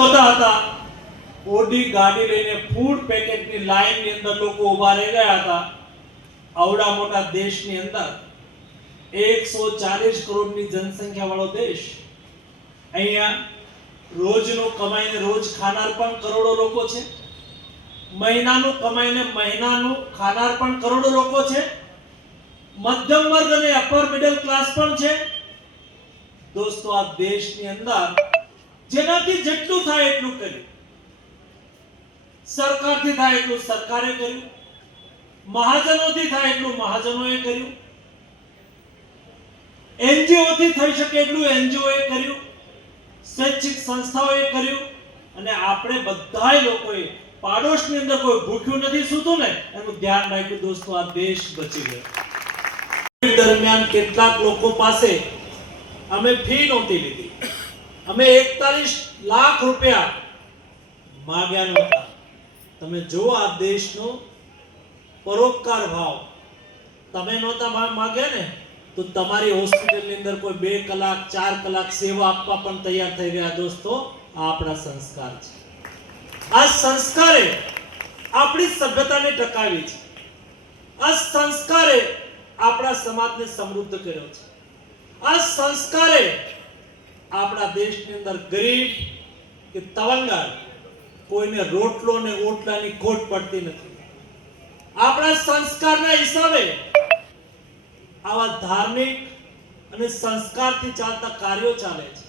જોતા હતા. ઓડી ગાડી લઈને ફૂડ પેકેટની લાઈનની અંદર લોકો ઊભા રહી ગયા હતા. આવડા મોટા દેશની અંદર એકસો ચાલીસ કરોડની જનસંખ્યા વાળો દેશ. અહીંયા રોજનું કમાઈને રોજ ખાનાર પણ કરોડો લોકો છે. મહિનાનું કમાઈને મહિનાનું ખાનાર પણ કરોડો લોકો છે. મધ્યમ વર્ગ અને અપર મિડલ ક્લાસ પણ છે. દોસ્તો, આ દેશની અંદર જેનાથી જેટલું થાય એટલું કર્યું. સરકારથી થાય એટલું સરકારે કર્યું. મહાજનોથી થાય એટલું મહાજનોએ કર્યું. એનજીઓથી થઈ શકે એટલું એનજીઓએ કર્યું. સ્વૈચ્છિક સંસ્થાઓએ કર્યું. અને આપણે બધાય લોકોએ પાડોશની અંદર કોઈ ભૂખ્યું નથી, સૂતું ને, એનું ધ્યાન રાખ્યું. દોસ્તો, આ દેશ બચી ગયો. દરમિયાન કેટલાક લોકો પાસે અમે ફી નહોતી લીધી. અમે 41 લાખ રૂપિયા માગ્યા નહોતા તમે જુઓ આ દેશનો પરોપકાર ભાવ. તમે નહોતા ભાવ માગ્યા ને? તો તમારી હોસ્પિટલની અંદર કોઈ બે કલાક, ચાર કલાક સેવા આપવા પણ તૈયાર થઈ ગયા દોસ્તો, આ આપણા સંસ્કાર છે. આ સંસ્કારે આપણી સભ્યતાને ટકાવી છે. આ સંસ્કારે આપણા સમાજને સમૃદ્ધ કર્યો છે. આ સંસ્કારે આપણા દેશની અંદર ગરીબ કે તવંગર કોઈને રોટલો ને ઓટલાની ખોટ પડતી નથી. આપણા સંસ્કારના હિસાબે આવા ધાર્મિક અને સંસ્કારથી ચાલતા કાર્યો ચાલે છે.